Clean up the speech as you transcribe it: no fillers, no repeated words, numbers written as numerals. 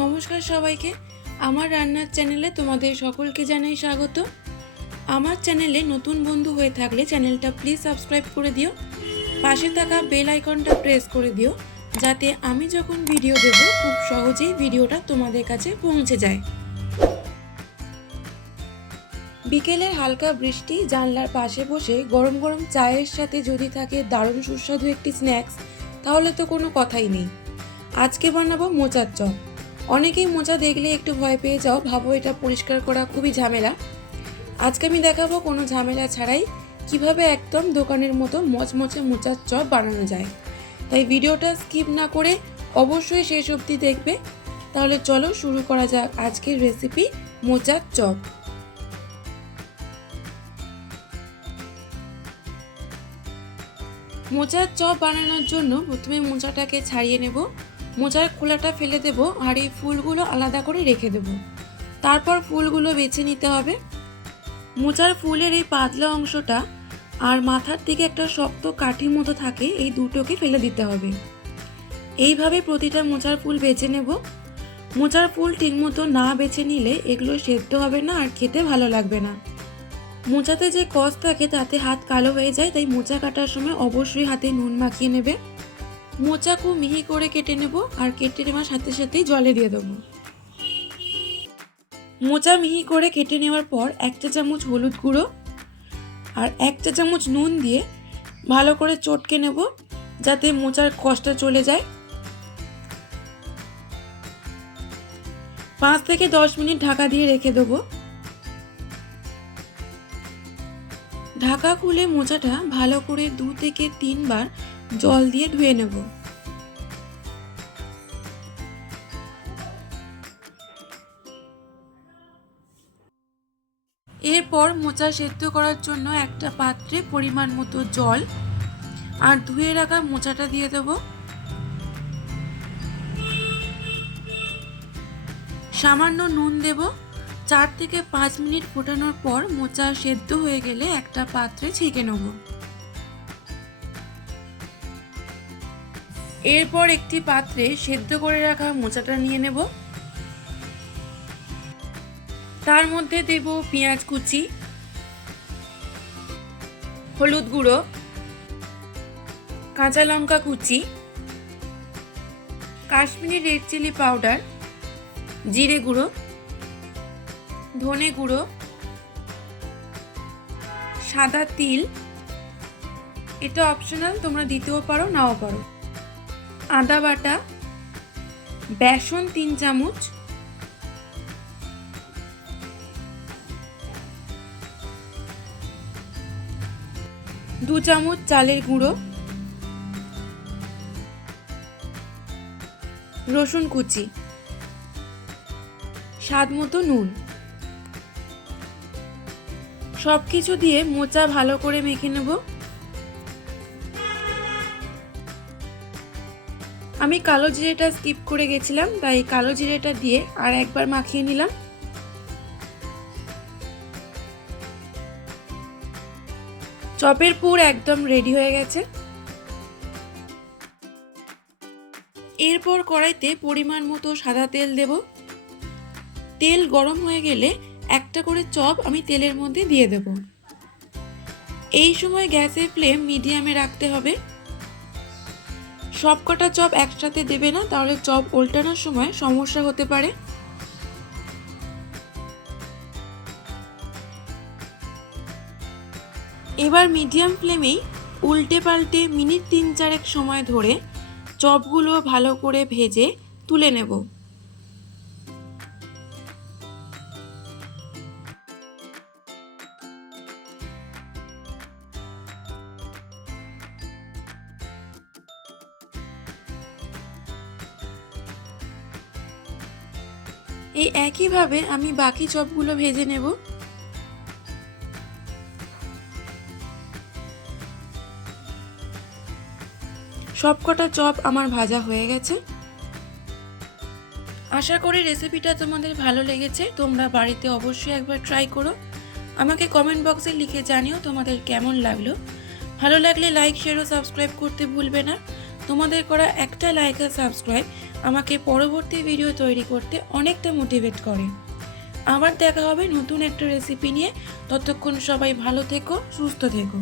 নমস্কার সবাইকে, আমার রান্নার চ্যানেলে তোমাদের সকলকে জানাই স্বাগত। আমার চ্যানেলে নতুন বন্ধু হয়ে থাকলে চ্যানেলটা প্লিজ সাবস্ক্রাইব করে দিও, পাশে থাকা বেল আইকনটা প্রেস করে দিও, যাতে আমি যখন ভিডিও দেব খুব সহজেই ভিডিওটা তোমাদের কাছে পৌঁছে যায়। বিকেলের হালকা বৃষ্টি, জানলার পাশে বসে গরম গরম চায়ের সাথে যদি থাকে দারুণ সুস্বাদু একটি স্ন্যাক্স, তাহলে তো কোনো কথাই নেই। আজকে বানাবো মোচার চপ। অনেকেই মোচা দেখলে একটু ভয় পেয়ে যাও, ভাবো এটা পরিষ্কার করা খুবই ঝামেলা। আজকে আমি দেখাবো কোনো ঝামেলা ছাড়াই কিভাবে একদম দোকানের মতো মচমচে মোচার চপ বানানো যায়। তাই ভিডিওটা স্কিপ না করে অবশ্যই শেষ অবধি দেখবে। তাহলে চলো শুরু করা যাক আজকের রেসিপি মোচার চপ। মোচার চপ বানানোর জন্য প্রথমে মোচাটাকে ছাড়িয়ে নেব, মোচার খোলাটা ফেলে দেব আর এই ফুলগুলো আলাদা করে রেখে দেব। তারপর ফুলগুলো বেছে নিতে হবে। মোচার ফুলের এই পাতলা অংশটা আর মাথার দিকে একটা শক্ত কাঠির মতো থাকে, এই দুটোকে ফেলে দিতে হবে। এইভাবে প্রতিটা মোচার ফুল বেছে নেব। মোচার ফুল ঠিকমতো না বেছে নিলে এগুলো সেদ্ধ হবে না আর খেতে ভালো লাগবে না। মোচাতে যে কষ থাকে তাতে হাত কালো হয়ে যায়, তাই মোচা কাটার সময় অবশ্যই হাতে নুন মাখিয়ে নেবে। মোচা খুব মিহি করে কেটে নেব আর কেটে নেওয়ার সাথে সাথেই জলে দিয়ে দেবো। মোচা মিহি করে কেটে নেওয়ার পর 1 চা চামচ হলুদ গুঁড়ো আর 1 চা চামচ নুন দিয়ে ভালো করে চটকে নেব, যাতে মোচার কষটা চলে যায়। 5 থেকে 10 মিনিট ঢাকা দিয়ে রেখে দেবো। ঢাকা খুলে মোচাটা ভালো করে 2 থেকে 3 বার জল দিয়ে ধুয়ে নেব। এরপর মোচা সেদ্ধ করার জন্য একটা পাত্রে পরিমাণ মতো জল আর ধুয়ে রাখা মোচাটা দিয়ে দেব। সামান্য নুন দেব। 4 থেকে 5 মিনিট ফোটানোর পর মোচা সেদ্ধ হয়ে গেলে একটা পাত্রে ছেঁকে নেব। এরপর একটি পাত্রে সেদ্ধ করে রাখা মোচাটা নিয়ে নেব। তার মধ্যে দেব পেঁয়াজ কুচি, হলুদ গুঁড়ো, কাঁচা লঙ্কা কুচি, কাশ্মীরি রেড চিলি পাউডার, জিরে গুঁড়ো, ধনে গুঁড়ো, সাদা তিল, এটা অপশনাল, তোমরা দিতেও পারো নাও পারো, আদা বাটা, বেসন 3 চামচ, দু চামচ চালের গুঁড়ো, রসুন কুচি, স্বাদ মতো নুন। সবকিছু দিয়ে মোচা ভালো করে মেখে নেব। আমি কালো জিরেটা স্কিপ করে গেছিলাম, তাই কালো জিরেটা দিয়ে আর একবার মাখিয়ে নিলাম। চপের পুর একদম রেডি হয়ে গেছে। এরপর কড়াইতে পরিমাণ মতো সাদা তেল দেব। তেল গরম হয়ে গেলে একটা করে চপ আমি তেলের মধ্যে দিয়ে দেব। এই সময় গ্যাসের ফ্লেম মিডিয়ামে রাখতে হবে। সবকটা চপ একসাথে দেবে না, তাহলে চপ উল্টানোর সময় সমস্যা হতে পারে। এবার মিডিয়াম ফ্লেমেই উল্টে পাল্টে মিনিট 3-4 সময় ধরে চপগুলো ভালো করে ভেজে তুলে নেব। এই একইভাবে আমি বাকি চপগুলো ভেজে নেব। সবকটা চপ আমার ভাজা হয়ে গেছে। আশা করি রেসিপিটা তোমাদের ভালো লেগেছে। তোমরা বাড়িতে অবশ্যই একবার ট্রাই করো। আমাকে কমেন্ট বক্সে লিখে জানিও তোমাদের কেমন লাগলো। ভালো লাগলে লাইক, শেয়ার ও সাবস্ক্রাইব করতে ভুলবে না। তোমাদের করা একটা লাইক আর সাবস্ক্রাইব আমাকে পরবর্তী ভিডিও তৈরি করতে অনেকটা মোটিভেট করে। আবার দেখা হবে নতুন একটা রেসিপি নিয়ে। ততক্ষণ সবাই ভালো থেকো, সুস্থ থেকো।